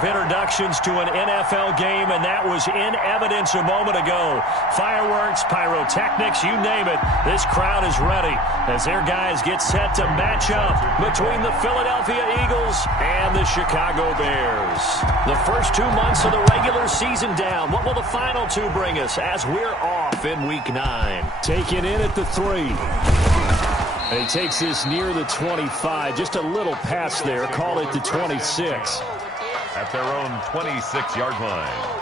of introductions to an NFL game, and that was in evidence a moment ago. Fireworks, pyrotechnics, you name it. This crowd is ready as their guys get set to match up between the Philadelphia Eagles and the Chicago Bears. The first 2 months of the regular season down. What will the final two bring us as we're off in Week 9? Taken in at the 3. And he takes this near the 25. Just a little pass there. Call it the 26. At their own 26-yard line.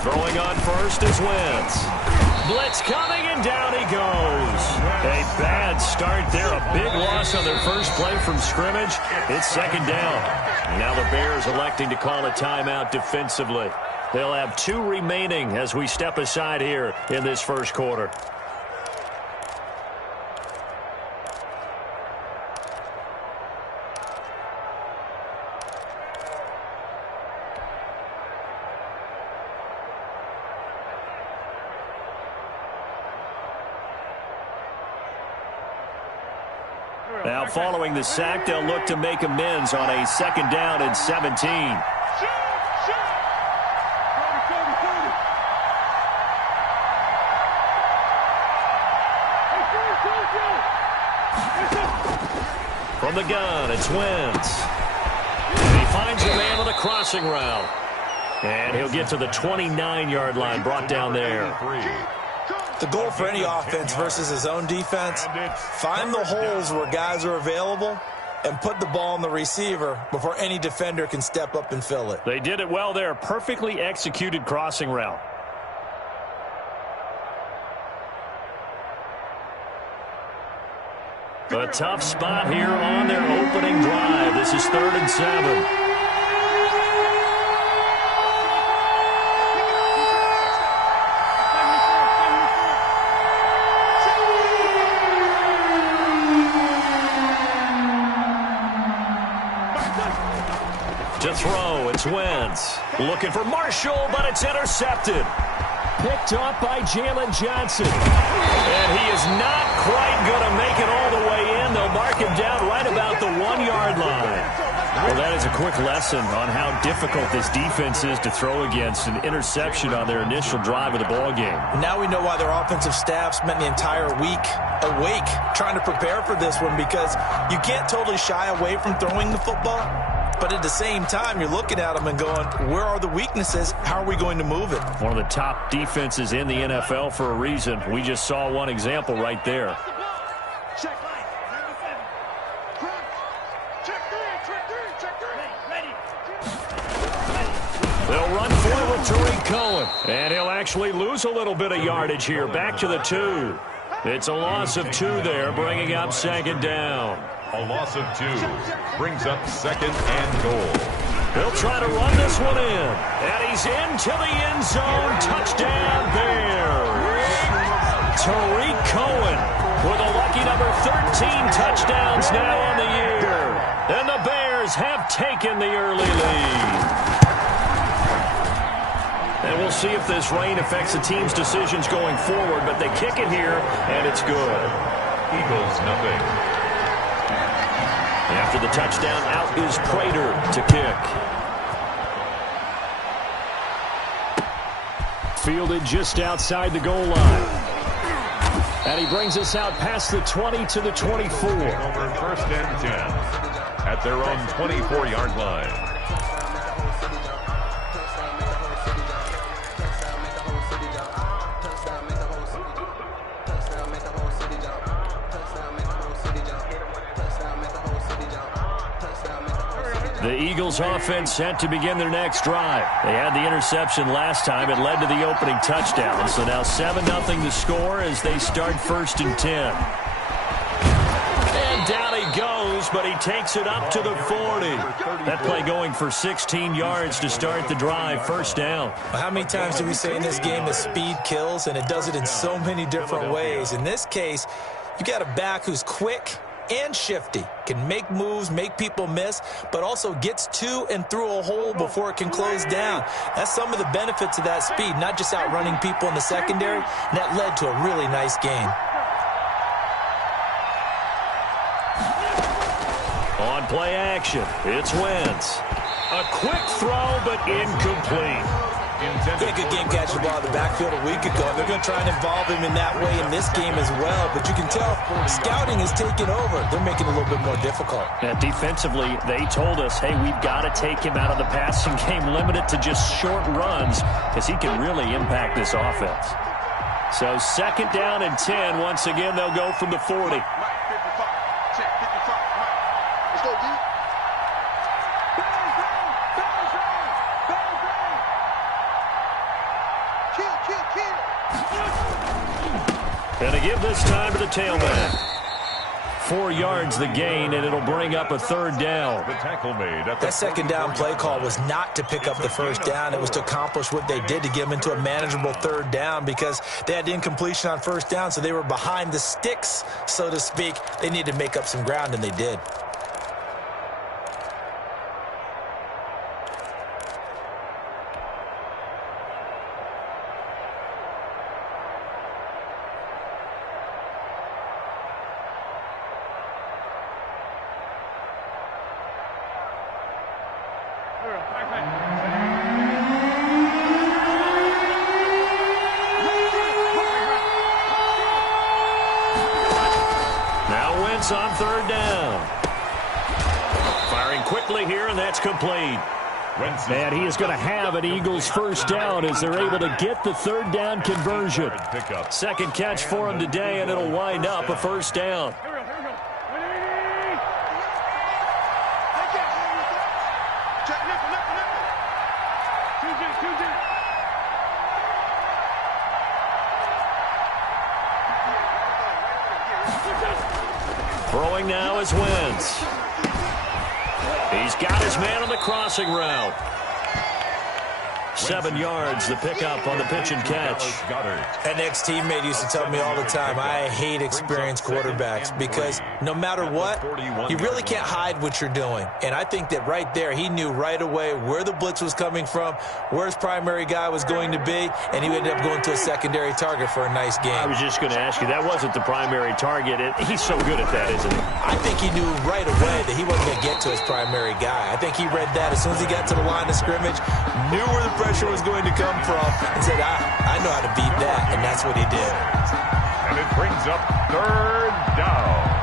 Throwing on first is Wentz. Blitz coming, and down he goes. A bad start there. A big loss on their first play from scrimmage. It's second down. Now the Bears electing to call a timeout defensively. They'll have 2 remaining as we step aside here in this first quarter. Now, following the sack, they'll look to make amends on a second down and 17. From the gun, it's Wentz. He finds a man on a crossing route. And he'll get to the 29-yard line, brought down there. The goal for any offense versus his own defense, find the holes where guys are available and put the ball on the receiver before any defender can step up and fill it. They did it well there. Perfectly executed crossing route. A tough spot here on their opening drive. This is 3rd and 7. To throw, it's Wentz. Looking for Marshall, but it's intercepted. Picked off by Jalen Johnson. And he is not quite going to make it all the way in. They'll mark him down right about the 1-yard line. Well, that is a quick lesson on how difficult this defense is to throw against. An interception on their initial drive of the ballgame. Now we know why their offensive staff spent the entire week awake trying to prepare for this one, because you can't totally shy away from throwing the football. But at the same time, you're looking at them and going, where are the weaknesses? How are we going to move it? One of the top defenses in the NFL for a reason. We just saw one example right there. They'll run forward to Tariq Cohen. And he'll actually lose a little bit of yardage here. Back to the 2. It's a loss of 2 there, bringing up second down. A loss of 2 brings up second and goal. He'll try to run this one in. And he's into the end zone. Touchdown Bears. Tariq Cohen with a lucky number 13 touchdowns now on the year. And the Bears have taken the early lead. And we'll see if this rain affects the team's decisions going forward, but they kick it here, and it's good. Eagles nothing. After the touchdown, out is Prater to kick. Fielded just outside the goal line. And he brings us out past the 20 to the 24. Over 1st and 10 at their own 24-yard line. The Eagles offense set to begin their next drive. They had the interception last time. It led to the opening touchdown. So now 7-0 the score as they start 1st and 10. And down he goes, but he takes it up to the 40. That play going for 16 yards to start the drive. 1st down. How many times do we say in this game that speed kills, and it does it in so many different ways? In this case, you got a back who's quick and shifty, can make moves, make people miss, but also gets to and through a hole before it can close down. That's some of the benefits of that speed, not just outrunning people in the secondary, and that led to a really nice game. On play action, it's Wentz. A quick throw, but incomplete. Pretty good game catching the ball in the backfield a week ago. They're going to try and involve him in that way in this game as well. But you can tell scouting is taking over. They're making it a little bit more difficult. And defensively, they told us, hey, we've got to take him out of the passing game, limit it to just short runs, because he can really impact this offense. So 2nd down and 10. Once again, they'll go from the 40. And a give this time to the tailback. 4 yards the gain, and it'll bring up a 3rd down. The tackle made. That 2nd down play call was not to pick up the 1st down. It was to accomplish what they did to get them into a manageable 3rd down because they had incompletion on 1st down, so they were behind the sticks, so to speak. They needed to make up some ground, and they did. Now Wentz on 3rd down. Firing quickly here, and that's complete. And he is going to have an Eagles 1st down as they're able to get the 3rd down conversion. 2nd catch for him today, and it'll wind up a 1st down. Throwing now is Wentz. He's got his man on the crossing route. 7 yards, the pickup on the pitch and catch. An ex-teammate used to tell me all the time, I hate experienced quarterbacks because no matter what, you really can't hide what you're doing. And I think that right there, he knew right away where the blitz was coming from, where his primary guy was going to be, and he ended up going to a secondary target for a nice game. I was just going to ask you, that wasn't the primary target. He's so good at that, isn't he? I think he knew right away that he wasn't going to get to his primary guy. I think he read that as soon as he got to the line of scrimmage, knew where the pressure was going to come from, and said, I know how to beat that, and that's what he did. And it brings up 3rd down.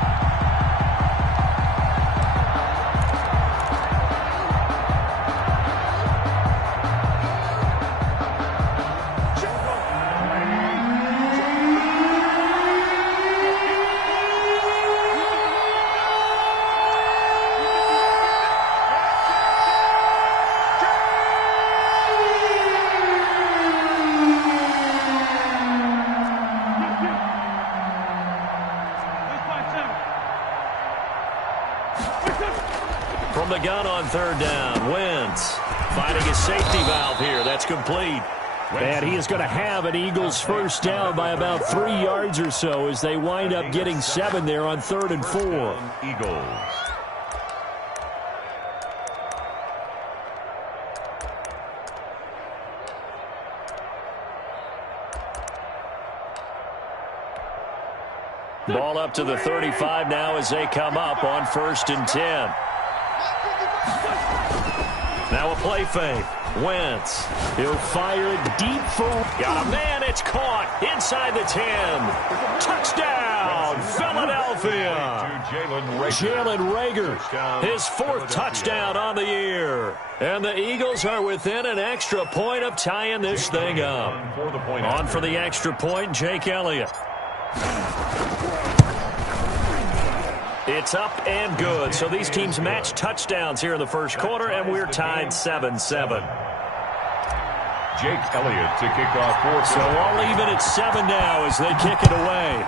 From the gun on 3rd down, Wentz finding his safety valve here. That's complete. And he is going to have an Eagles 1st down by about 3 yards or so as they wind up getting 7 there on 3rd and 4. Eagles. Ball up to the 35 now as they come up on 1st and 10. Now a play fake. Wentz. He'll fire it deep for... Got a man. It's caught inside the 10. Touchdown, Philadelphia. Jalen Reagor. His 4th touchdown on the year. And the Eagles are within an extra point of tying this thing up. On for the extra point, Jake Elliott. It's up and good. So these teams match touchdowns here in the first quarter, and we're tied 7-7. Jake Elliott to kick off fourth. So all even at 7 now as they kick it away.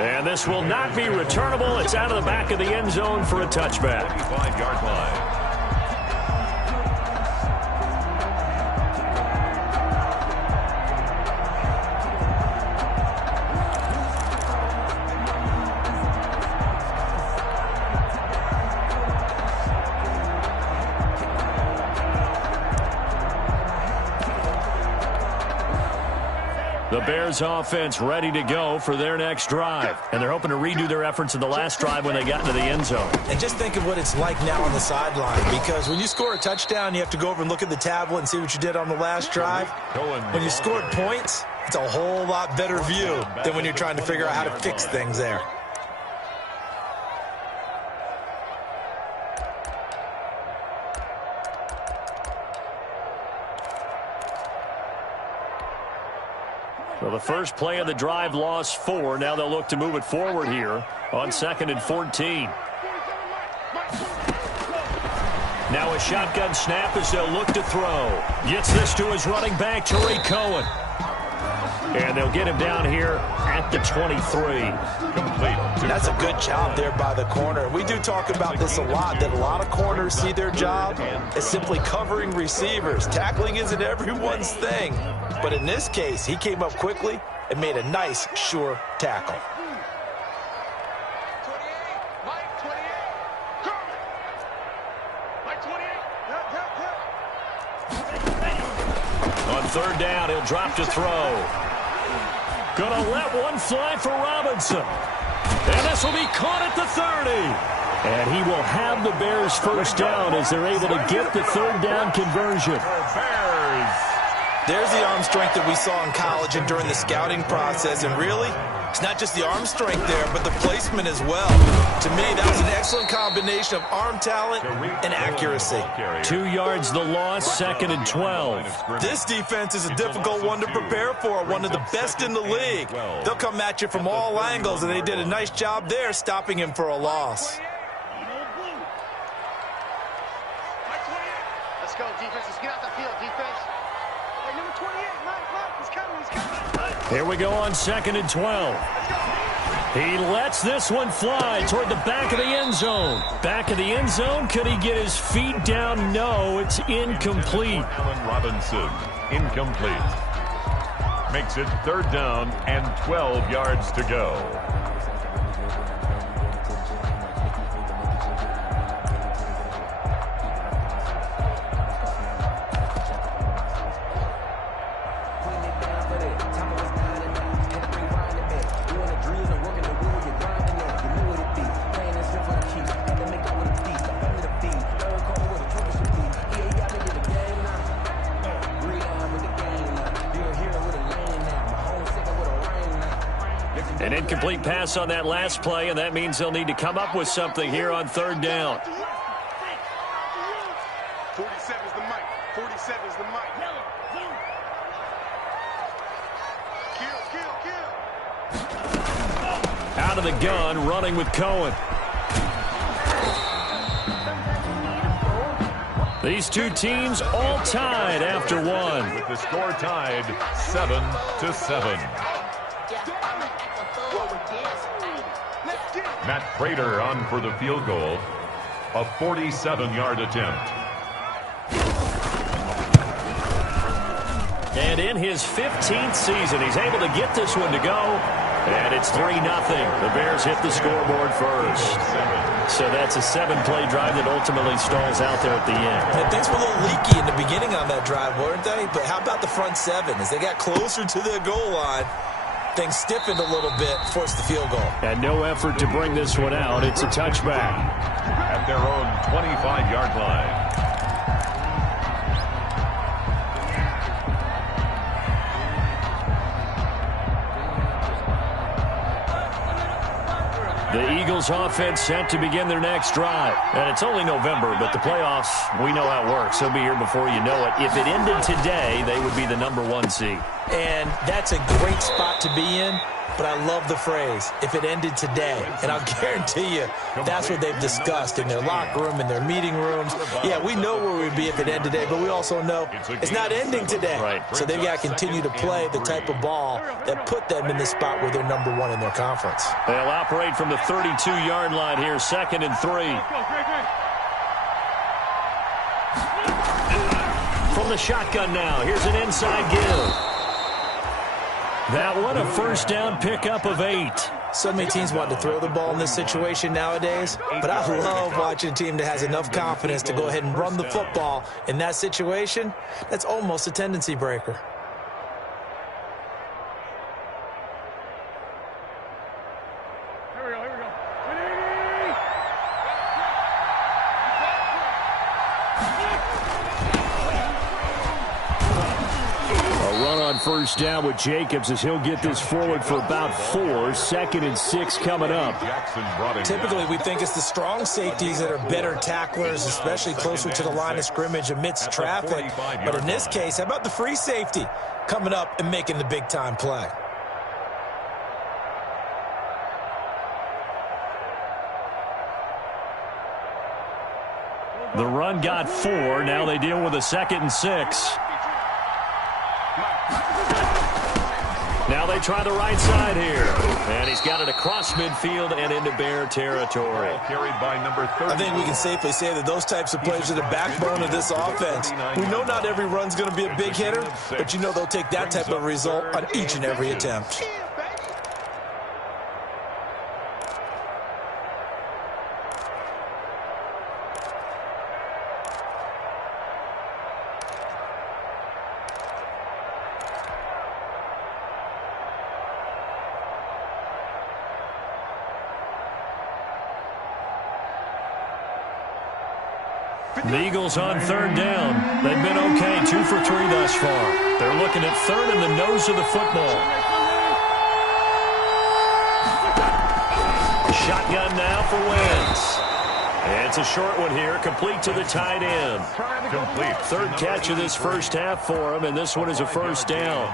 And this will not be returnable. It's out of the back of the end zone for a touchback. 25-yard line. The Bears offense ready to go for their next drive. And they're hoping to redo their efforts in the last drive when they got into the end zone. And just think of what it's like now on the sideline, because when you score a touchdown, you have to go over and look at the tablet and see what you did on the last drive. When you scored points, it's a whole lot better view than when you're trying to figure out how to fix things there. So the first play of the drive lost 4. Now they'll look to move it forward here on 2nd and 14. Now a shotgun snap as they'll look to throw. Gets this to his running back, Tariq Cohen. And they'll get him down here at the 23. Complete. That's a good job there by the corner. We do talk about this a lot, that a lot of corners see their job as simply covering receivers. Tackling isn't everyone's thing. But in this case, he came up quickly and made a nice, sure tackle. On 3rd down, he'll drop to throw. Gonna let one fly for Robinson. And this will be caught at the 30. And he will have the Bears first down as they're able to get the 3rd down conversion. There's the arm strength that we saw in college and during the scouting process. And really, it's not just the arm strength there, but the placement as well. To me, that was an excellent combination of arm talent and accuracy. 2 yards the loss, 2nd and 12. This defense is a difficult one to prepare for, one of the best in the league. They'll come at you from all angles, and they did a nice job there stopping him for a loss. Let's go, defense. Let's get out the field, defense. Hey, number 28, Mike, he's coming, he's coming. Here we go on 2nd and 12. He lets this one fly toward the back of the end zone. Back of the end zone, could he get his feet down? No, it's incomplete. Allen Robinson, incomplete. Makes it 3rd down and 12 yards to go. An incomplete pass on that last play, and that means they'll need to come up with something here on 3rd down. 47's the mic. 47's the mic. Kill. Out of the gun, running with Cohen. These two teams all tied after one. With the score tied 7-7. Matt Prater on for the field goal. A 47-yard attempt. And in his 15th season, he's able to get this one to go. And it's 3-0. The Bears hit the scoreboard first. So that's a 7-play drive that ultimately stalls out there at the end. And things were a little leaky in the beginning on that drive, weren't they? But how about the front 7? As they got closer to the goal line, things stiffened a little bit, forced the field goal. And no effort to bring this one out. It's a touchback. At their own 25-yard line. The Eagles offense set to begin their next drive. And it's only November, but the playoffs, we know how it works. They'll be here before you know it. If it ended today, they would be the #1 seed. And that's a great spot to be in. But I love the phrase, if it ended today. And I'll guarantee you, that's what they've discussed in their locker room, in their meeting rooms. Yeah, we know where we'd be if it ended today, but we also know it's not ending today. Right. So they've got to continue to play the type of ball that put them in the spot where they're number one in their conference. They'll operate from the 32-yard line here, 2nd and 3. From the shotgun now, here's an inside give. That one, a first down pickup of 8. So many teams want to throw the ball in this situation nowadays, but I love watching a team that has enough confidence to go ahead and run the football. In that situation, that's almost a tendency breaker. First down with Jacobs as he'll get this forward for about 4. 2nd and 6 coming up. Typically, we think it's the strong safeties that are better tacklers, especially closer to the line of scrimmage amidst traffic. But in this case, how about the free safety coming up and making the big-time play? The run got 4. Now they deal with a 2nd and 6. Now they try the right side here. And he's got it across midfield and into Bear territory. Carried by number 30. I think we can safely say that those types of plays are the backbone of this offense. We know not every run's going to be a big hitter, but you know they'll take that type of result on each and every attempt. The Eagles on 3rd down. They've been okay, 2 for 3 thus far. They're looking at 3rd in the nose of the football. Shotgun now for Wentz. It's a short one here, complete to the tight end. Complete. 3rd catch of this first half for him, and this one is a first down.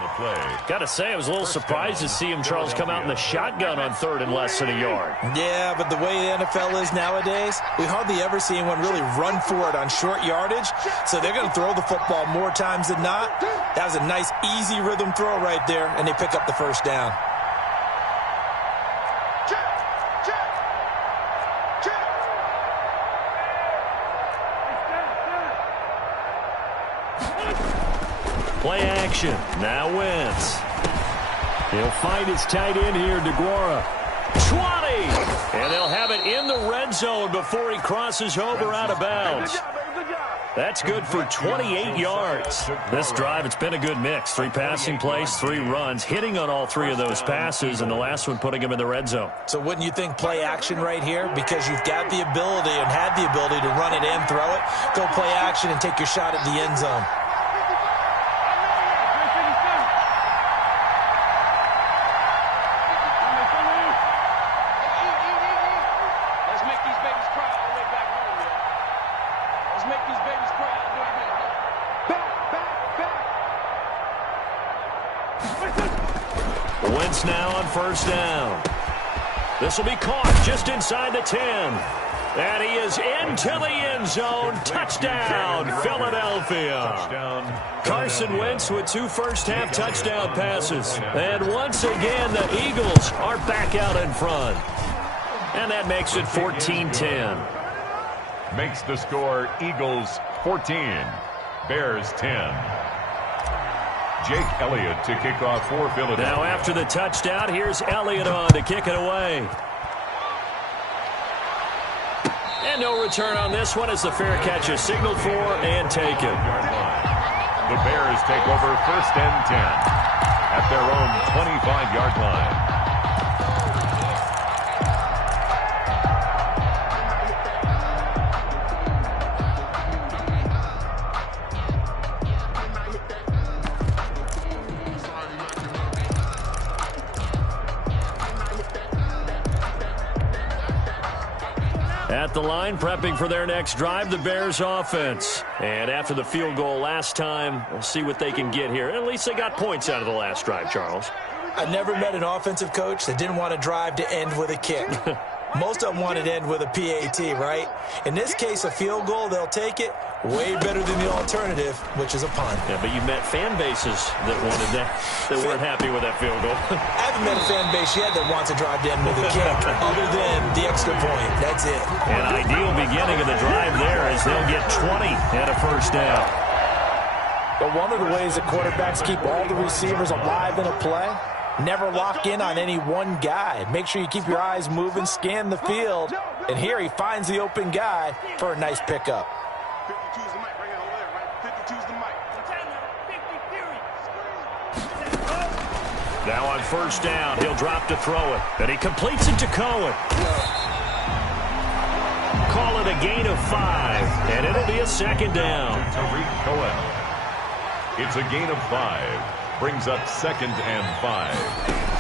Got to say, I was a little surprised to see him, Charles, come out in the shotgun on 3rd and less than a yard. Yeah, but the way the NFL is nowadays, we hardly ever see anyone really run for it on short yardage, so they're going to throw the football more times than not. That was a nice, easy rhythm throw right there, and they pick up the first down. Play action. Now Wentz. He'll find his tight end here, DeGuara. 20! And they'll have it in the red zone before he crosses over out of bounds. That's good for 28 yards. This drive, it's been a good mix. 3 passing plays, 3 runs, hitting on all 3 of those passes, and the last one putting him in the red zone. So wouldn't you think play action right here? Because you've got the ability and had the ability to run it and throw it. Go play action and take your shot at the end zone. Wentz now on first down. This will be caught just inside the 10. And he is into the end zone. Touchdown, Philadelphia. Carson Wentz with 2 first-half touchdown passes. And once again, the Eagles are back out in front. And that makes it 14-10. Makes the score Eagles 14, Bears 10. Jake Elliott to kick off for Philadelphia. Now after the touchdown, here's Elliott on to kick it away. And no return on this one as the fair catch is signaled for and taken. The Bears take over 1st and 10 at their own 25-yard line. At the line, prepping for their next drive, the Bears offense. And after the field goal last time, we'll see what they can get here. At least they got points out of the last drive, Charles. I never met an offensive coach that didn't want to drive to end with a kick. Most of them wanted to end with a PAT, right? In this case, a field goal, they'll take it. Way better than the alternative, which is a punt. Yeah, but you met fan bases that wanted that weren't happy with that field goal. I haven't met a fan base yet that wants to drive to end with a kick, other than the extra point. That's it. An ideal beginning of the drive there as they'll get 20 and a first down. But one of the ways that quarterbacks keep all the receivers alive in a play, never lock in on any one guy. Make sure you keep your eyes moving, scan the field. And here he finds the open guy for a nice pickup. 52's the mic right here over there, right? 52's the mic. Now on first down, he'll drop to throw it. And he completes it to Cohen. Call it a gain of 5, and it'll be a second down. Tariq Cohen. It's a gain of 5. Brings up 2nd and 5.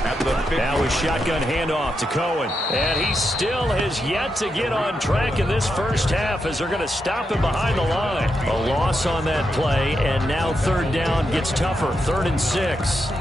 At the 50. Now a shotgun handoff to Cohen. And he still has yet to get on track in this first half as they're going to stop him behind the line. A loss on that play, and now third down gets tougher. 3rd and 6.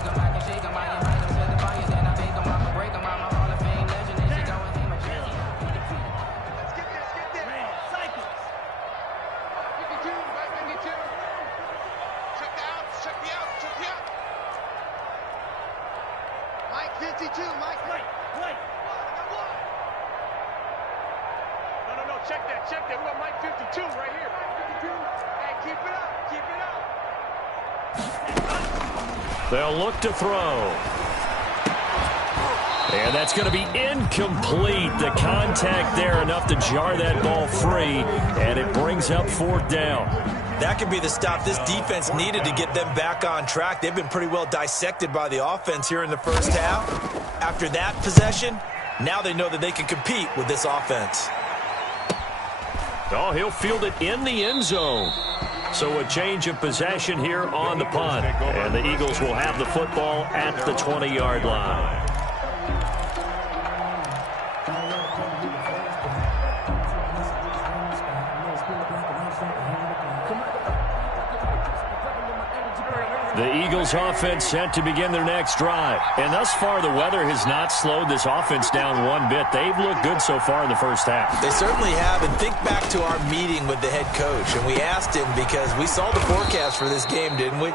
Check that. We got Mike 52 right here. Mike 52. Hey, keep it up. Keep it up. They'll look to throw. And that's going to be incomplete. The contact there enough to jar that ball free, and it brings up 4th down. That could be the stop this defense needed to get them back on track. They've been pretty well dissected by the offense here in the first half. After that possession, now they know that they can compete with this offense. Oh, he'll field it in the end zone. So a change of possession here on the punt. And the Eagles will have the football at the 20-yard line. The Eagles offense set to begin their next drive. And thus far, the weather has not slowed this offense down one bit. They've looked good so far in the first half. They certainly have. And think back to our meeting with the head coach. And we asked him because we saw the forecast for this game, didn't we?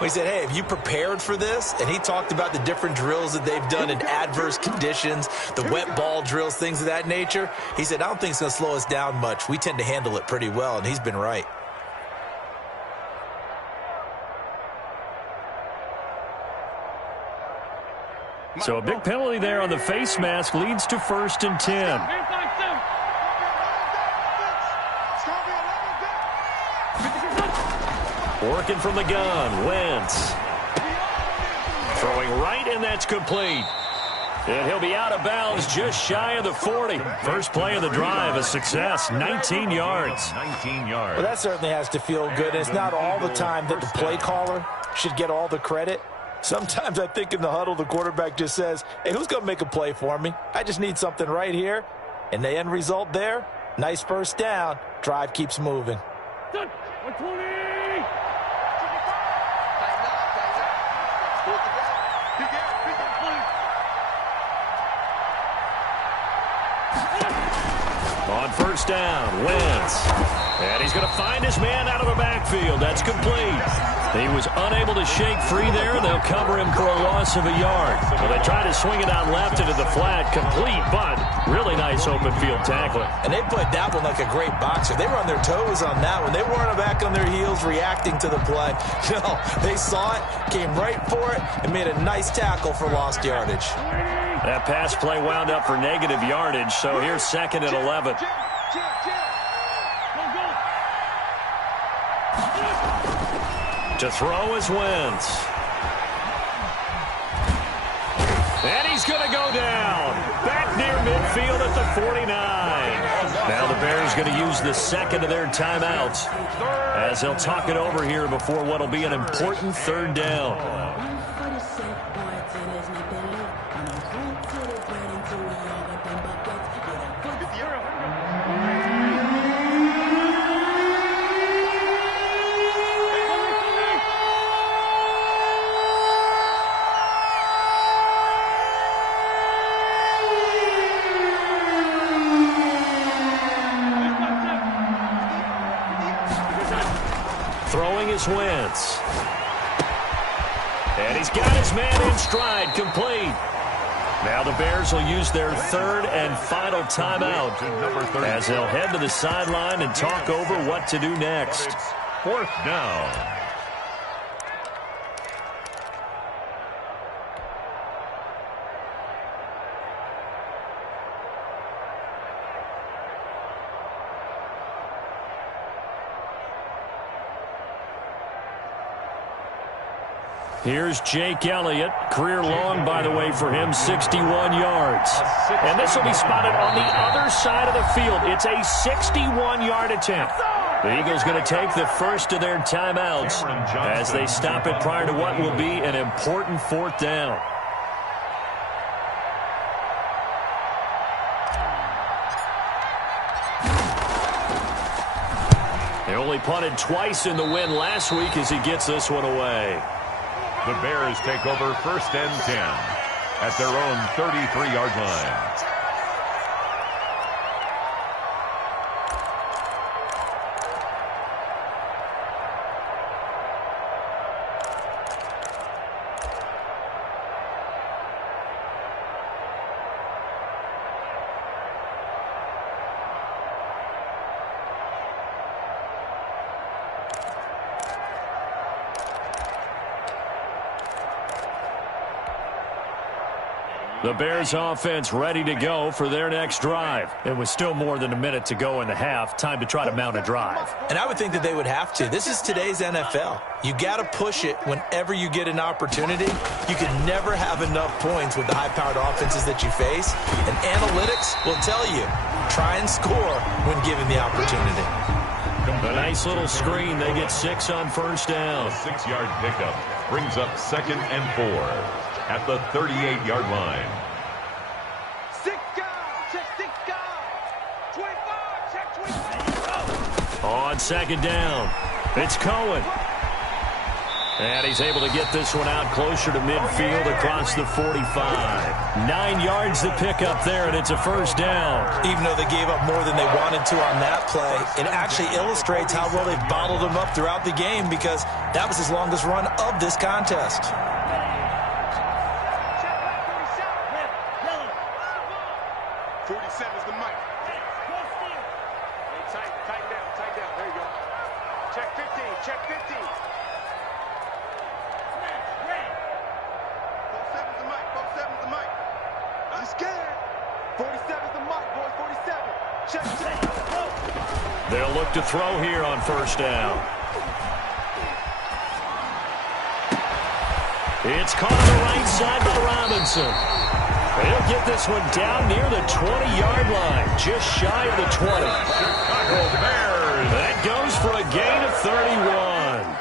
We said, hey, have you prepared for this? And he talked about the different drills that they've done in adverse conditions, the wet ball drills, things of that nature. He said, I don't think it's going to slow us down much. We tend to handle it pretty well, and he's been right. So a big penalty there on the face mask leads to 1st and 10. Working from the gun, Wentz. Throwing right, and that's complete. And he'll be out of bounds just shy of the 40. First play of the drive, a success, 19 yards. 19 yards. Well, that certainly has to feel good. And it's not all the time that the play caller should get all the credit. Sometimes I think in the huddle, the quarterback just says, hey, who's going to make a play for me? I just need something right here. And the end result there, nice first down. Drive keeps moving. On first down, Wentz. And he's going to find his man out of the backfield. That's complete. He was unable to shake free there. They'll cover him for a loss of a yard. So they try to swing it out left into the flat. Complete, but really nice open field tackling. And they played that one like a great boxer. They were on their toes on that one. They weren't back on their heels reacting to the play. No, they saw it, came right for it, and made a nice tackle for lost yardage. That pass play wound up for negative yardage, so here's 2nd and 11. To throw is Wentz. And he's going to go down. Back near midfield at the 49. Now the Bears going to use the 2nd of their timeouts as they'll talk it over here before what will be an important 3rd down. Throwing is Wentz. And he's got his man in stride, complete. Now the Bears will use their third and final timeout as they'll head to the sideline and talk over what to do next. Fourth down. Here's Jake Elliott. Career long, by the way, for him, 61 yards. And this will be spotted on the other side of the field. It's a 61-yard attempt. The Eagles going to take the first of their timeouts as they stop it prior to what will be an important fourth down. They only punted twice in the win last week as he gets this one away. The Bears take over first and 10 at their own 33-yard line. The Bears offense ready to go for their next drive. It was still more than a minute to go in the half. Time to try to mount a drive. And I would think that they would have to. This is today's NFL. You got to push it whenever you get an opportunity. You can never have enough points with the high-powered offenses that you face. And analytics will tell you, try and score when given the opportunity. A nice little screen. They get 6 on first down. 6-yard pickup brings up 2nd and 4. At the 38-yard line. 6 guys, check 6 guys. 25, check 25. On second down, it's Cohen. And he's able to get this one out closer to midfield across the 45. 9 yards to pick up there, and it's a first down. Even though they gave up more than they wanted to on that play, it actually illustrates how well they've bottled them up throughout the game because that was his longest run of this contest. 47's the mic. Hey, tighten down. There you go. Check 15, check 15. 47's the mic, 47's the mic. I'm scared. 47's the mic, boys, 47. Check. They'll look to throw here on first down. It's caught on the right side by Robinson. He'll get this one down near the 20-yard line, just shy of the 20. Chicago Bears. That goes for a gain of 31.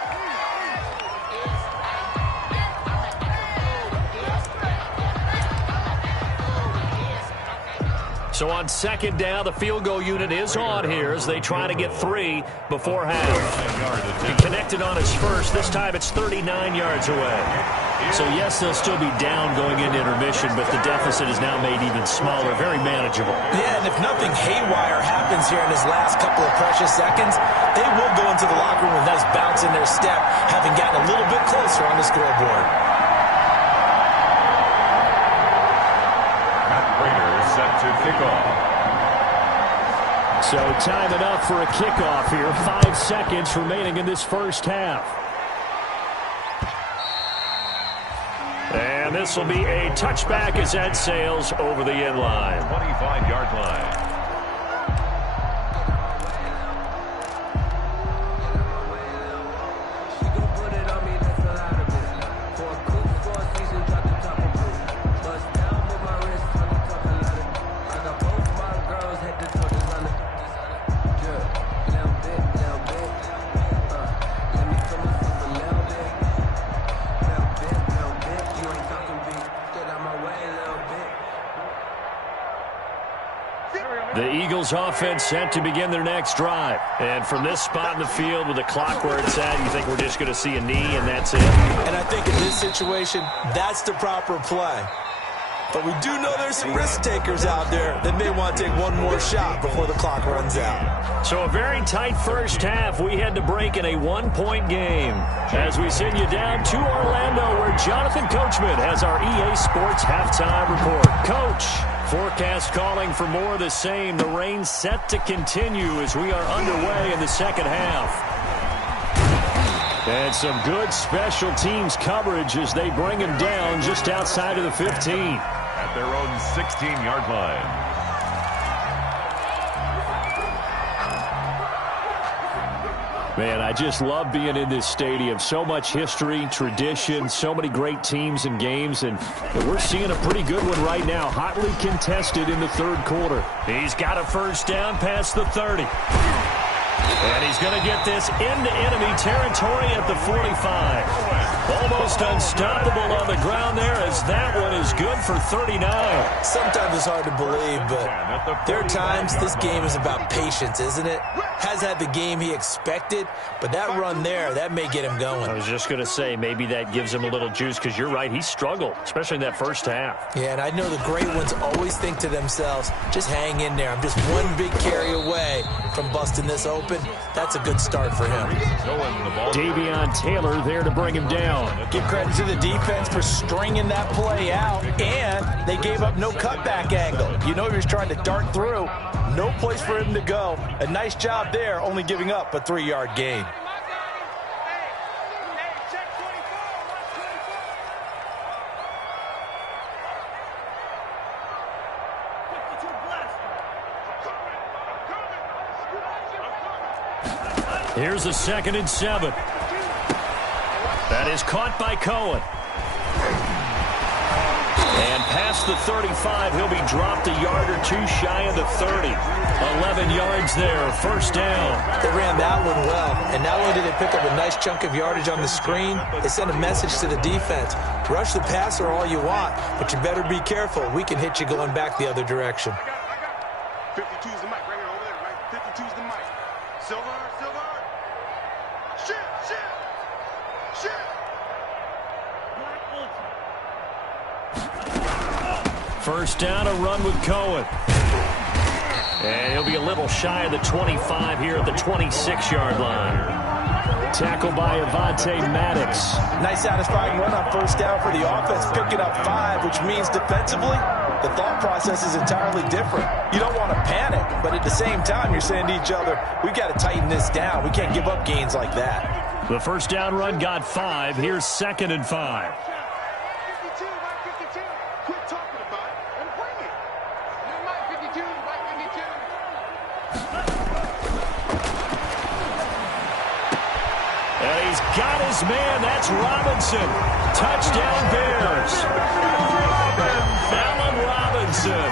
So on second down, the field goal unit is on here as they try to get 3 before half. He connected on his first. This time it's 39 yards away. So, yes, they'll still be down going into intermission, but the deficit is now made even smaller, very manageable. Yeah, and if nothing haywire happens here in his last couple of precious seconds, they will go into the locker room with a nice bounce in their step, having gotten a little bit closer on the scoreboard. Matt Prater is set to kick off. So, time enough for a kickoff here. 5 seconds remaining in this first half. And this will be a touchback as that sails over the end line. 25-yard line. The Eagles offense set to begin their next drive. And from this spot in the field with the clock where it's at, you think we're just going to see a knee and that's it? And I think in this situation, that's the proper play. But we do know there's some risk takers out there that may want to take one more shot before the clock runs out. So a very tight first half. We had to break in a one-point game. As we send you down to Orlando, where Jonathan Coachman has our EA Sports halftime report. Coach, forecast calling for more of the same. The rain set to continue as we are underway in the second half. And some good special teams coverage as they bring him down just outside of the 15. At their own 16-yard line. Man, I just love being in this stadium. So much history, tradition, so many great teams and games, and we're seeing a pretty good one right now. Hotly contested in the third quarter. He's got a first down past the 30. And he's going to get this into enemy territory at the 45. Almost unstoppable on the ground there as that one is good for 39. Sometimes it's hard to believe, but there are times this game is about patience, isn't it? Has had the game he expected, but that run there, that may get him going. I was just going to say maybe that gives him a little juice because you're right, he struggled, especially in that first half. Yeah, and I know the great ones always think to themselves, just hang in there. I'm just one big carry away from busting this open. That's a good start for him. Davion Taylor there to bring him down. Give credit to the defense for stringing that play out, and they gave up no cutback angle. You know he was trying to dart through. No place for him to go. A nice job there, only giving up a 3-yard gain. Here's a 2nd and 7. That is caught by Cohen. And past the 35, he'll be dropped a yard or two shy of the 30. 11 yards there, first down. They ran that one well, and not only did they pick up a nice chunk of yardage on the screen, they sent a message to the defense. Rush the passer all you want, but you better be careful. We can hit you going back the other direction. 52's the mic right here over there, right? 52's the mic. Silver. Shit. First down, a run with Cohen. And he'll be a little shy of the 25 here at the 26-yard line. Tackled by Avonte Maddox. Nice satisfying run on first down for the offense, picking up 5, which means defensively, the thought process is entirely different. You don't want to panic, but at the same time, you're saying to each other, we've got to tighten this down. We can't give up gains like that. The first down run got 5. Here's 2nd and 5. 52, Mike 52. Quit talking about it and bring it. Mike 52, Mike 52. And he's got his man. That's Robinson. Touchdown Bears. Allen Robinson.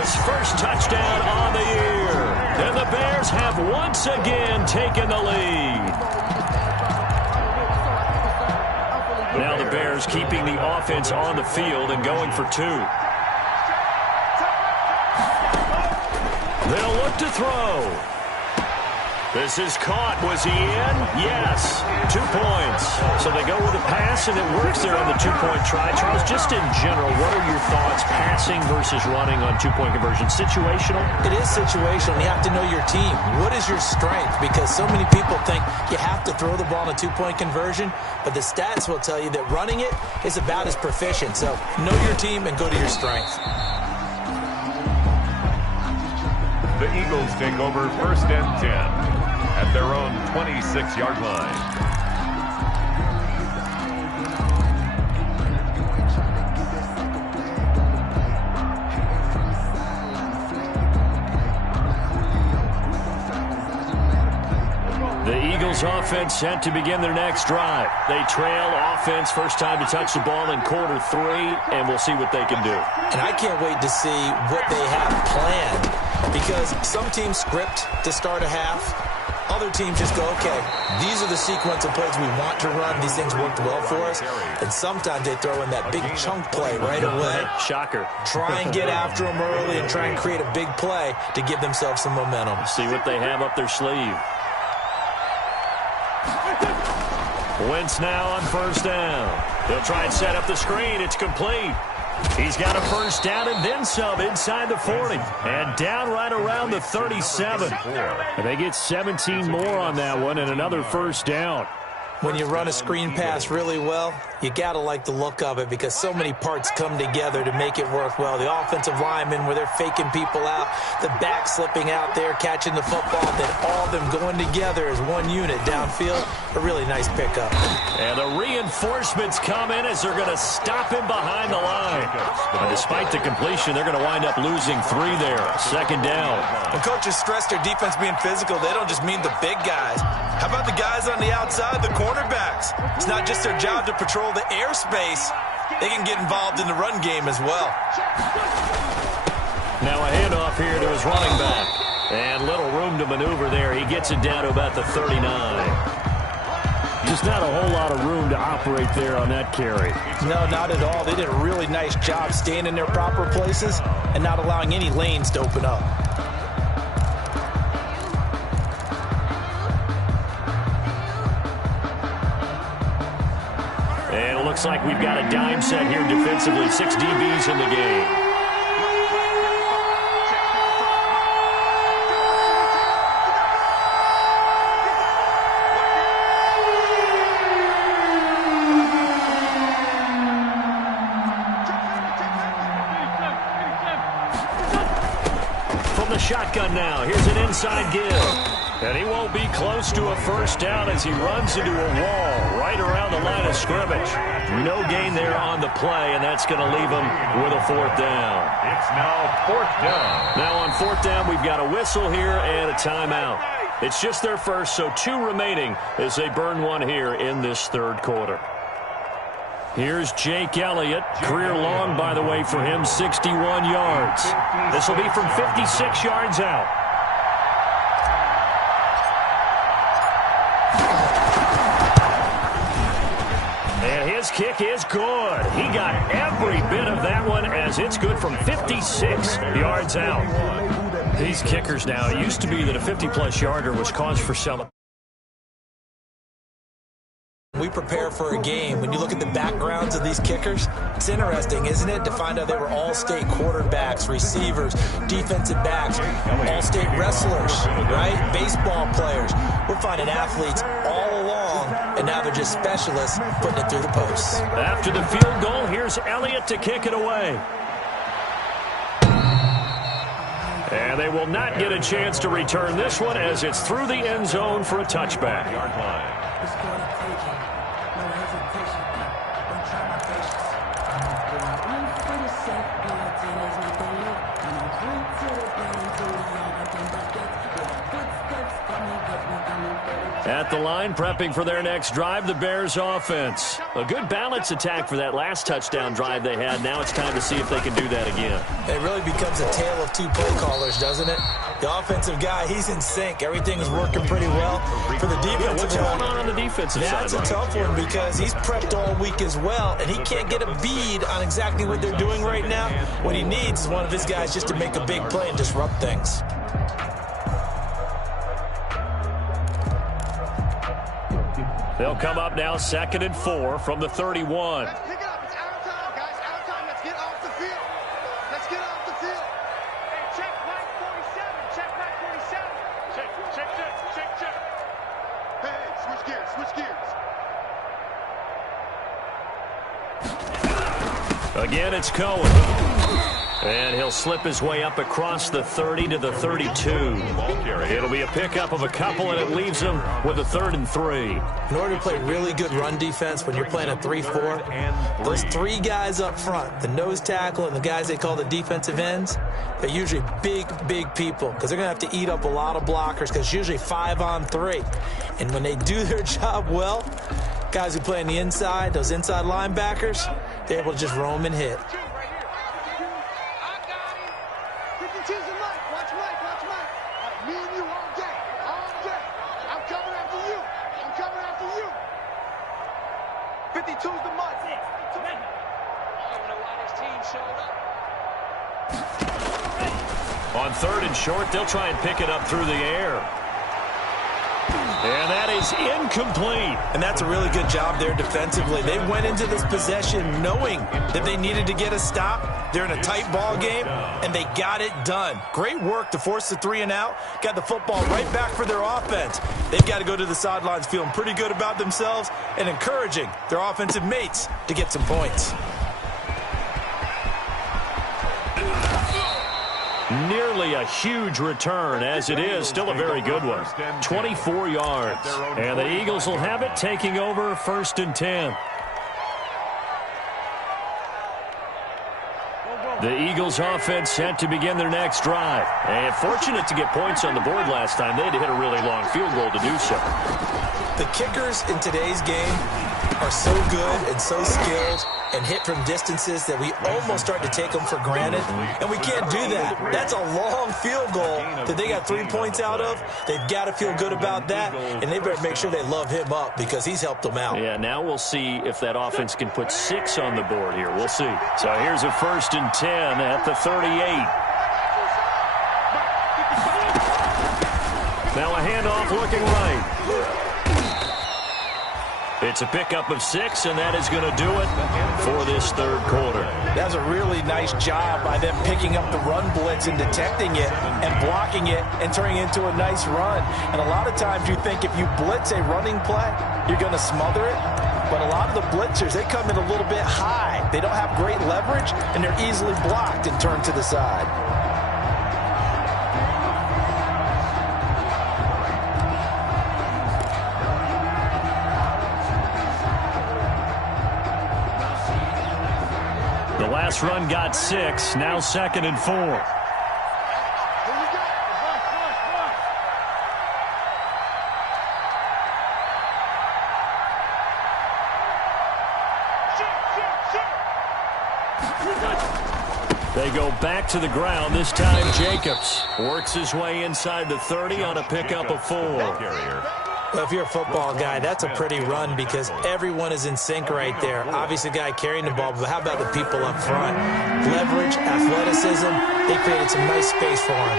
His first touchdown on the year. And the Bears have once again taken the lead. Now the Bears keeping the offense on the field and going for 2. They'll look to throw. This is caught. Was he in? Yes. 2 points. So they go with a pass, and it works there on the 2-point try. Charles, just in general, what are your thoughts passing versus running on 2-point conversion? Situational? It is situational. You have to know your team. What is your strength? Because so many people think you have to throw the ball in a 2-point conversion, but the stats will tell you that running it is about as proficient. So know your team and go to your strength. The Eagles take over 1st and 10 at their own 26-yard line. The Eagles offense set to begin their next drive. They trail offense, first time to touch the ball in quarter 3, and we'll see what they can do. And I can't wait to see what they have planned, because some teams script to start a half. Other teams just go, okay, these are the sequence of plays we want to run. These things worked well for us. And sometimes they throw in that big chunk play right away. Shocker. Try and get after them early and try and create a big play to give themselves some momentum. See what they have up their sleeve. Wentz now on first down. They'll try and set up the screen. It's complete. He's got a first down and then some inside the 40. And down right around the 37. And they get 17 more on that one and another first down. When you run a screen pass really well, you got to like the look of it because so many parts come together to make it work well. The offensive linemen where they're faking people out, the back slipping out there, catching the football, then all of them going together as one unit downfield. A really nice pickup. And the reinforcements come in as they're going to stop him behind the line. And despite the completion, they're going to wind up losing 3 there. Second down. When coaches stress their defense being physical, they don't just mean the big guys. How about the guys on the outside, the cornerbacks? It's not just their job to patrol the airspace. They can get involved in the run game as well. Now a handoff here to his running back. And little room to maneuver there. He gets it down to about the 39. Just not a whole lot of room to operate there on that carry. No, not at all. They did a really nice job staying in their proper places and not allowing any lanes to open up. And it looks like we've got a dime set here defensively. 6 DBs in the game. Shotgun now. Here's an inside give. And he won't be close to a first down as he runs into a wall right around the line of scrimmage. No gain there on the play, and that's going to leave him with a 4th down. It's now 4th down. Now on 4th down, we've got a whistle here and a timeout. It's just their first, so 2 remaining as they burn one here in this 3rd quarter. Here's Jake Elliott. Career long, by the way, for him, 61 yards. This will be from 56 yards out. And his kick is good. He got every bit of that one as it's good from 56 yards out. These kickers now, it used to be that a 50-plus yarder was cause for celebration. We prepare for a game. When you look at the backgrounds of these kickers, it's interesting, isn't it, to find out they were all-state quarterbacks, receivers, defensive backs, all-state wrestlers, right? Baseball players. We're finding athletes all along, and now they're just specialists putting it through the posts. After the field goal, here's Elliott to kick it away. And they will not get a chance to return this one as it's through the end zone for a touchback. Yard line. At the line, prepping for their next drive, the Bears offense. A good balance attack for that last touchdown drive they had. Now it's time to see if they can do that again. It really becomes a tale of 2 play callers, doesn't it? The offensive guy, he's in sync. Everything is working pretty well. For the defensive what's going on the defensive side? That's a tough one because he's prepped all week as well, and he can't get a bead on exactly what they're doing right now. What he needs is one of his guys just to make a big play and disrupt things. They'll come up now 2nd and 4 from the 31. Let's pick it up. It's out of time, guys. Out of time. Let's get off the field. Let's get off the field. Hey, check back 47. Check back 47. Check. Hey, switch gears. Again, it's Cohen. And he'll slip his way up across the 30 to the 32. It'll be a pickup of a couple, and it leaves him with a 3rd and 3. In order to play really good run defense when you're playing a 3-4, those 3 guys up front, the nose tackle and the guys they call the defensive ends, they're usually big people because they're going to have to eat up a lot of blockers because it's usually 5 on 3. And when they do their job well, guys who play on the inside, those inside linebackers, they're able to just roam and hit. On 3rd and short, they'll try and pick it up through the air. And that is is incomplete. And that's a really good job there defensively. They went into this possession knowing that they needed to get a stop. They're in a tight ball game, and they got it done. Great work to force the 3 and out. Got the football right back for their offense. They've got to go to the sidelines feeling pretty good about themselves and encouraging their offensive mates to get some points. Nearly a huge return, as it is still a very good one. 24 yards. And the Eagles will have it, taking over 1st and 10. The Eagles offense set to begin their next drive. And fortunate to get points on the board last time. They had to hit a really long field goal to do so. The kickers in today's game are so good and so skilled and hit from distances that we almost start to take them for granted, and we can't do that. That's a long field goal that they got 3 points out of. They've got to feel good about that, and they better make sure they love him up because he's helped them out. Yeah, now we'll see if that offense can put 6 on the board here. We'll see. So here's a 1st and 10 at the 38. Now a handoff looking right. It's a pickup of 6, and that is going to do it for this 3rd quarter. That's a really nice job by them picking up the run blitz and detecting it and blocking it and turning it into a nice run. And a lot of times you think if you blitz a running play, you're going to smother it. But a lot of the blitzers, they come in a little bit high. They don't have great leverage, and they're easily blocked and turned to the side. Last run got 6, now 2nd and 4. They go back to the ground. This time Jacobs works his way inside the 30 on a pickup of 4. Well, if you're a football guy, that's a pretty run because everyone is in sync right there. Obviously, the guy carrying the ball, but how about the people up front? Leverage, athleticism, they created some nice space for him.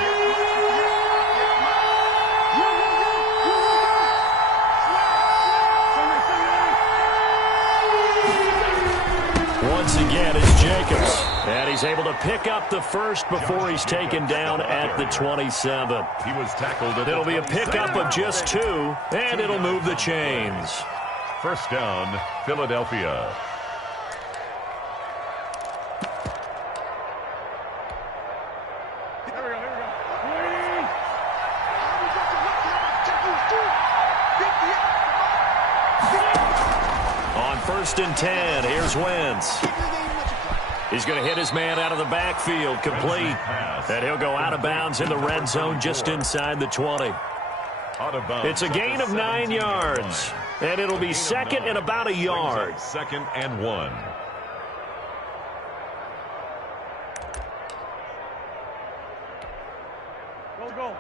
Once again, it's Jacobs. And he's able to pick up the 1st before he's taken down at the 27. He was tackled at It'll be a pickup of just 2, and it'll move the chains. 1st down, Philadelphia. On 1st and 10, here's Wentz. He's going to hit his man out of the backfield, complete. And he'll go out of bounds in the red zone just inside the 20. It's a gain of 9 yards. And it'll be 2nd and about a yard. 2nd and 1. Go.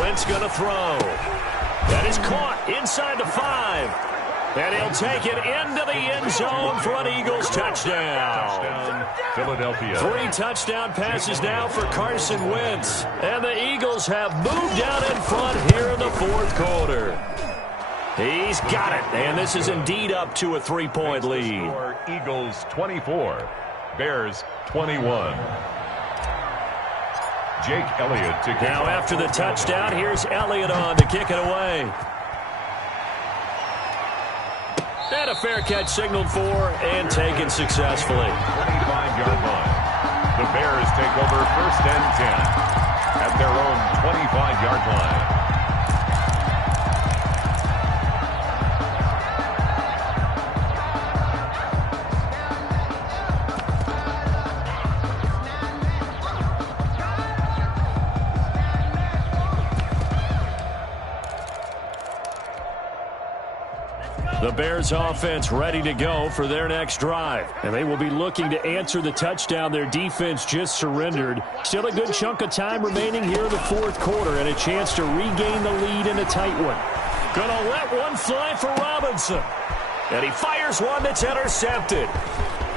Wentz going to throw. That is caught inside the 5. And he'll take it into the end zone for an Eagles touchdown. Philadelphia. 3 touchdown passes now for Carson Wentz. And the Eagles have moved out in front here in the 4th quarter. He's got it. And this is indeed up to a 3-point lead. Eagles 24. Bears 21. Jake Elliott to kick now off. After the touchdown, here's Elliott on to kick it away. And a fair catch signaled for and taken successfully. 25-yard line. The Bears take over 1st and 10 at their own 25-yard line. The Bears offense ready to go for their next drive. And they will be looking to answer the touchdown their defense just surrendered. Still a good chunk of time remaining here in the 4th quarter and a chance to regain the lead in a tight one. Gonna let one fly for Robinson. And he fires one that's intercepted.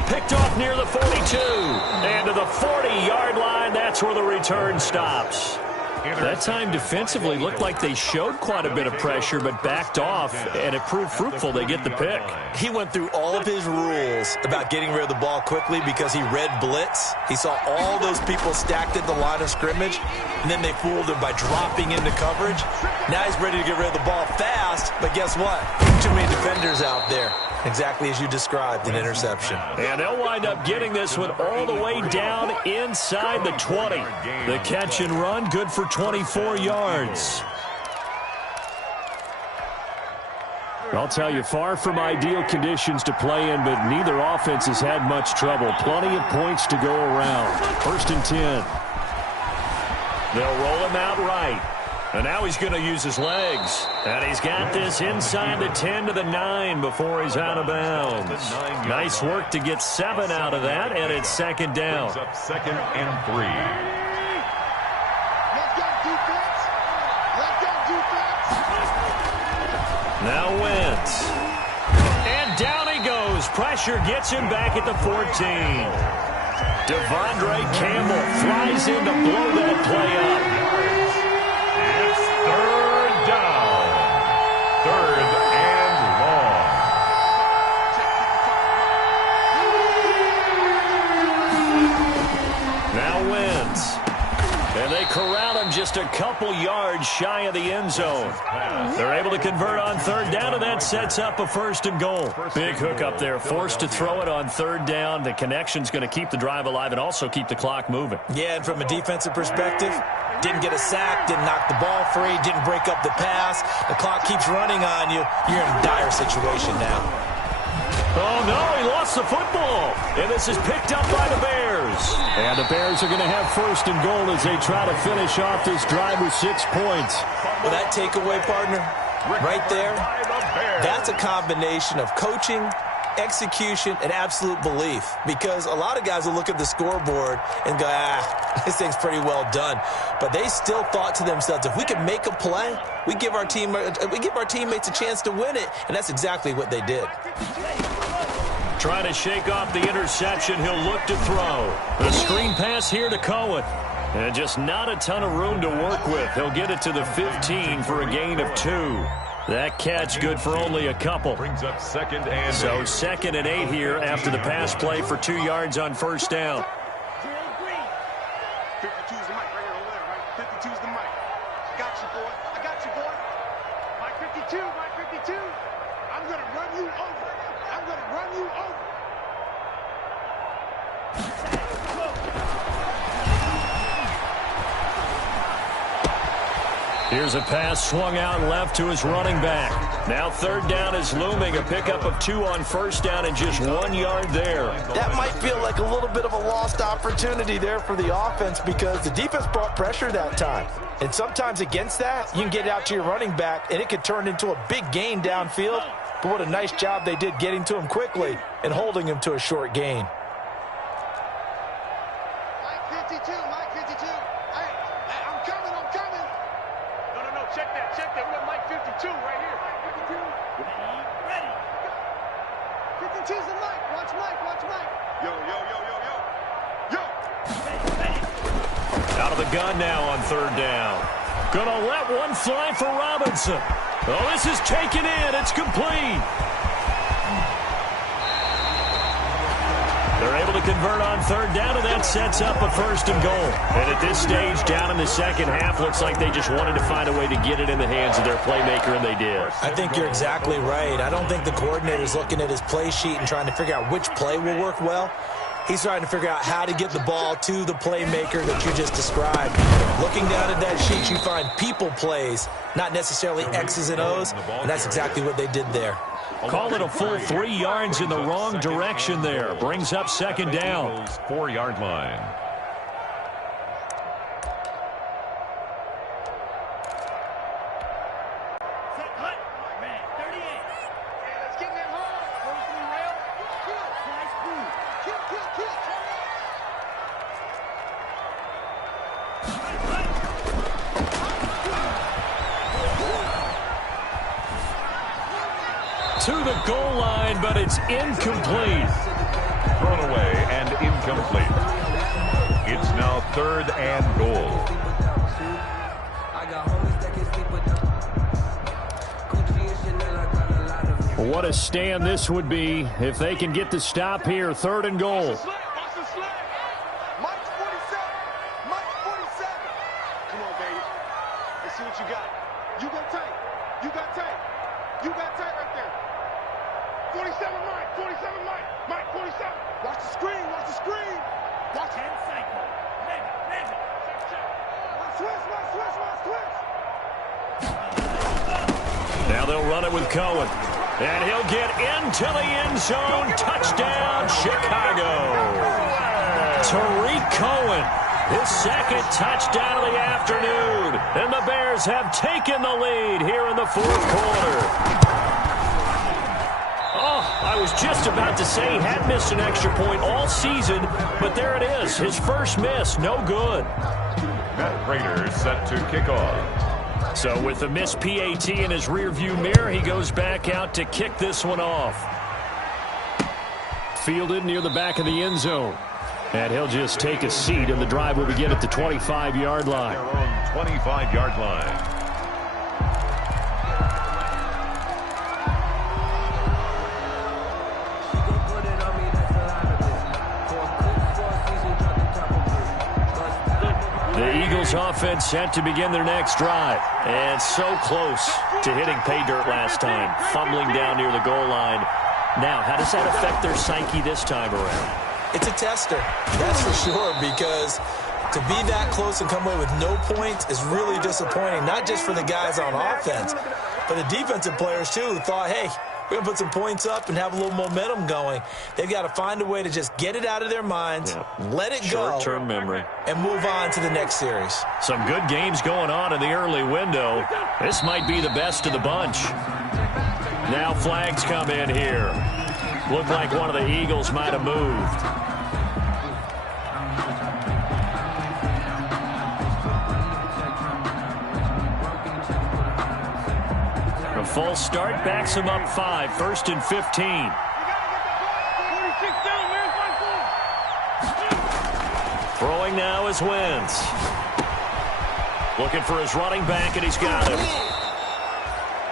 Picked off near the 42. And to the 40-yard line, that's where the return stops. That time defensively looked like they showed quite a bit of pressure but backed off, and it proved fruitful. They get the pick. He went through all of his rules about getting rid of the ball quickly because he read blitz. He saw all those people stacked at the line of scrimmage, and then they fooled him by dropping into coverage. Now he's ready to get rid of the ball fast, but guess what? Too many defenders out there. Exactly as you described, an interception. And they'll wind up getting this one all the way down inside the 20. The catch and run, good for 24 yards. I'll tell you, far from ideal conditions to play in, but neither offense has had much trouble. Plenty of points to go around. 1st and 10. They'll roll him out right. And now he's going to use his legs. And he's got this inside the 10 to the 9 before he's out of bounds. Nice work to get 7 out of that, and it's 2nd down. Up 2nd and 3. Let's go, defense. Let's go, defense. Now Wentz. And down he goes. Pressure gets him back at the 14. Devondre Campbell flies in to blow that play up. 3rd down. 3rd and long. Now Wentz. And they corral him just a couple yards shy of the end zone. They're able to convert on 3rd down, and that sets up a 1st and goal. Big hook up there. Forced to throw it on 3rd down. The connection's going to keep the drive alive and also keep the clock moving. Yeah, and from a defensive perspective, didn't get a sack, didn't knock the ball free, didn't break up the pass. The clock keeps running on you. You're in a dire situation now. Oh, no, he lost the football. And this is picked up by the Bears. And the Bears are going to have 1st and goal as they try to finish off this drive with 6 points. Well, that takeaway, partner, right there, that's a combination of coaching, execution, and absolute belief. Because a lot of guys will look at the scoreboard and go, this thing's pretty well done. But they still thought to themselves, if we can make a play, we give our teammates a chance to win it. And that's exactly what they did. Trying to shake off the interception. He'll look to throw. The screen pass here to Cohen. And just not a ton of room to work with. He'll get it to the 15 for a gain of 2. That catch good for only a couple. Brings up 2nd and 8. So 2nd and 8 here after the pass play for 2 yards on 1st down. 52's the mic right here over there, right? 52's the mic. I got you, boy. I got you, boy. Mike 52, Mike 52. I'm going to run you over. I'm going to run you over. Here's a pass swung out left to his running back. Now 3rd down is looming. A pickup of 2 on 1st down and just 1 yard there. That might feel like a little bit of a lost opportunity there for the offense because the defense brought pressure that time. And sometimes against that, you can get out to your running back, and it could turn into a big gain downfield. But what a nice job they did getting to him quickly and holding him to a short gain. Mike 52, Mike 52. Hey, I'm coming, I'm coming. No, check that. We got Mike 52 right here. Mike 52. Ready. 52's the mic. Watch Mike. Yo. Out of the gun now on 3rd down. Gonna let one fly for Robinson. Oh, this is taken in. It's complete. They're able to convert on 3rd down, and that sets up a 1st and goal. And at this stage, down in the 2nd half, looks like they just wanted to find a way to get it in the hands of their playmaker, and they did. I think you're exactly right. I don't think the coordinator's looking at his play sheet and trying to figure out which play will work well. He's trying to figure out how to get the ball to the playmaker that you just described. Looking down at that sheet, you find people plays, not necessarily X's and O's, and that's exactly what they did there. Call it a full 3 yards in the wrong direction there. Brings up 2nd down. 4-yard line. Let's get in that hole. First and rail. Kill. Nice move. Kill. to the goal line, but it's incomplete. Thrown away and incomplete. It's now 3rd and goal. What a stand this would be if they can get the stop here. 3rd and goal. Mike 47. Mike 47. Come on, baby. Let's see what you got. You got tight. You got tight. You got tight right there. 47 Mike. 47 Mike. Mike 47. Watch the screen. Watch the screen. Watch 10 cycle. Nigga. Check. Watch switch. Now they'll run it with Cohen. And he'll get into the end zone. Touchdown, Chicago. Tariq Cohen, his 2nd touchdown of the afternoon. And the Bears have taken the lead here in the 4th quarter. Oh, I was just about to say he had missed an extra point all season, but there it is. His first miss, no good. Matt Prater set to kick off. So with the missed PAT in his rearview mirror, he goes back out to kick this one off. Fielded near the back of the end zone. And he'll just take a seat, and the drive will begin at the 25-yard line. Their own 25-yard line. The Eagles offense set to begin their next drive. And so close to hitting pay dirt last time. Fumbling down near the goal line. Now, how does that affect their psyche this time around? It's a tester, that's for sure, because to be that close and come away with no points is really disappointing, not just for the guys on offense, but the defensive players, too, who thought, hey, we're going to put some points up and have a little momentum going. They've got to find a way to just get it out of their minds, let it go, short-term memory, and move on to the next series. Some good games going on in the early window. This might be the best of the bunch. Now flags come in here. Looked like one of the Eagles might have moved. A full start backs him up 5, 1st and 15. Throwing now is Wentz. Looking for his running back, and he's got him.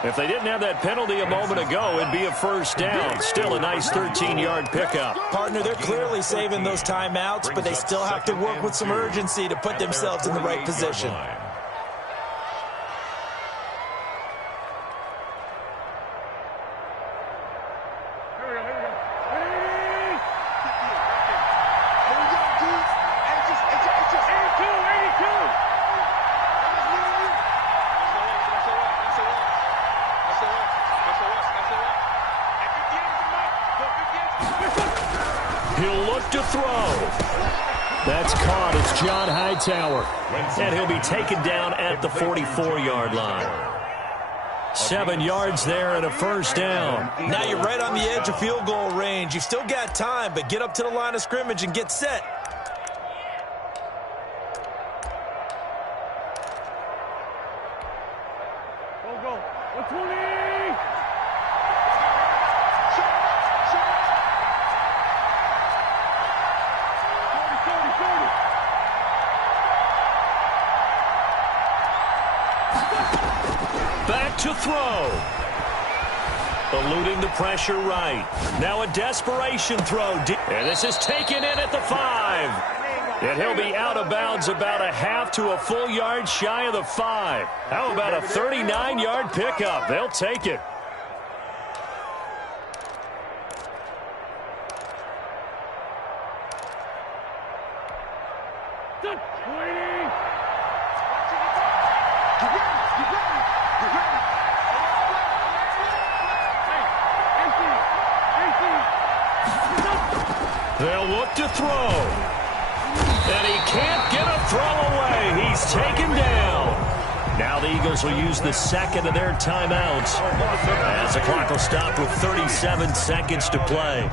If they didn't have that penalty a moment ago, it'd be a first down. Still a nice 13-yard pickup. Partner, they're clearly saving those timeouts, but they still have to work with some urgency to put themselves in the right position. He'll look to throw. That's caught. It's John Hightower. And he'll be taken down at the 44-yard line. 7 yards there and a first down. Now you're right on the edge of field goal range. You've still got time, but get up to the line of scrimmage and get set. Go. 120. Back to throw. Eluding the pressure right. Now a desperation throw. And this is taken in at the 5. And he'll be out of bounds about a half to a full yard shy of the 5. How about a 39-yard pickup? They'll take it. They'll look to throw. And he can't get a throw away. He's taken down. Now the Eagles will use the second of their timeouts as the clock will stop with 37 seconds to play.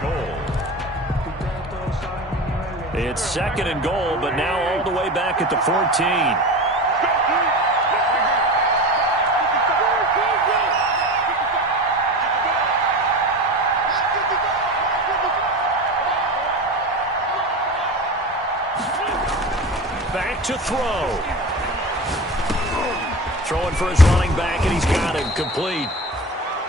It's 2nd and goal, but now all the way back at the 14. look to throw. Throwing for his running back, and he's got him complete.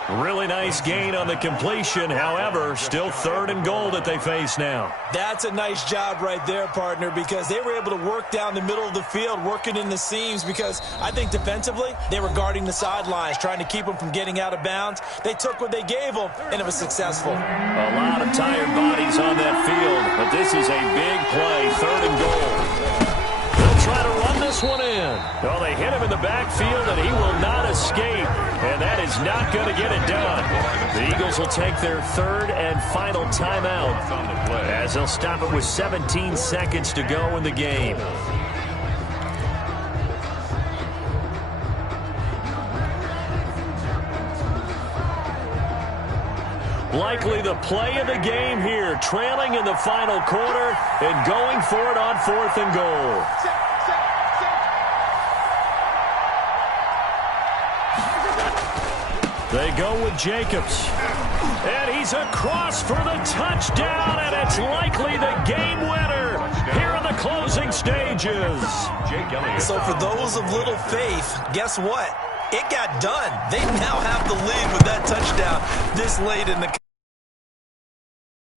Really nice gain on the completion. However, still 3rd and goal that they face now. That's a nice job right there, partner, because they were able to work down the middle of the field, working in the seams, because I think defensively they were guarding the sidelines, trying to keep them from getting out of bounds. They took what they gave them, and it was successful. A lot of tired bodies on that field, but this is a big play, 3rd and goal. They'll try to run this one in. Well, they hit him in the backfield, and he will not escape. And that is not going to get it done. The Eagles will take their 3rd and final timeout as they'll stop it with 17 seconds to go in the game. Likely the play of the game here, trailing in the final quarter and going for it on 4th and goal. They go with Jacobs. And he's across for the touchdown, and it's likely the game winner here in the closing stages. So for those of little faith, guess what? It got done. They now have the lead with that touchdown this late in the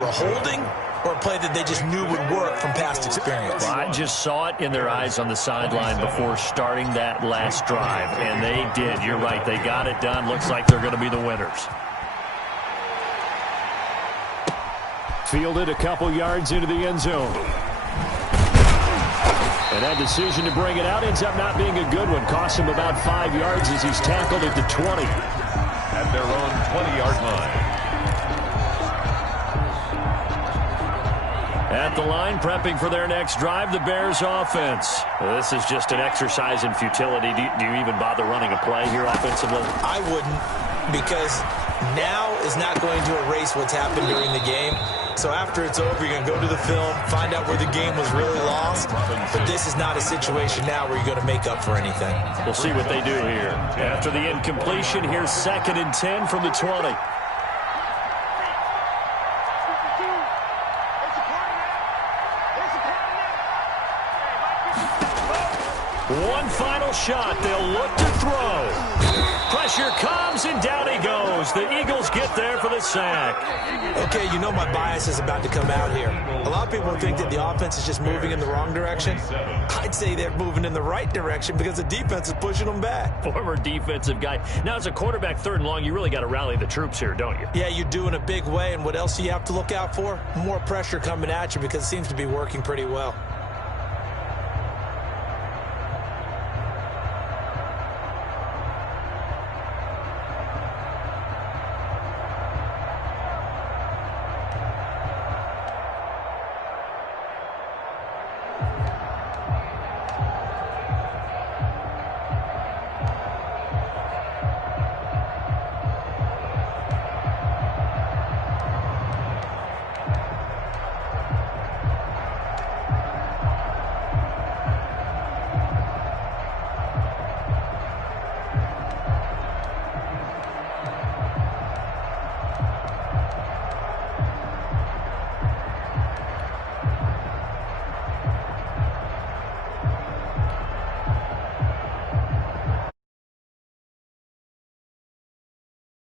a holding or a play that they just knew would work from past experience. Well, I just saw it in their eyes on the sideline before starting that last drive, and they did. You're right. They got it done. Looks like they're going to be the winners. Fielded a couple yards into the end zone. And that decision to bring it out ends up not being a good one. Costs him about 5 yards as he's tackled at the 20. At their own 20-yard line. At the line, prepping for their next drive, the Bears offense. This is just an exercise in futility. Do you even bother running a play here offensively? I wouldn't, because now is not going to erase what's happened during the game. So after it's over, you're going to go to the film, find out where the game was really lost. But this is not a situation now where you're going to make up for anything. We'll see what they do here. After the incompletion, here's 2nd and 10 from the 20. One final shot. They'll look to throw. Pressure comes, and down he goes. The Eagles get there for the sack. Okay, you know my bias is about to come out here. A lot of people think that the offense is just moving in the wrong direction. I'd say they're moving in the right direction because the defense is pushing them back. Former defensive guy. Now, as a quarterback, 3rd and long, you really got to rally the troops here, don't you? Yeah, you do in a big way, and what else do you have to look out for? More pressure coming at you because it seems to be working pretty well.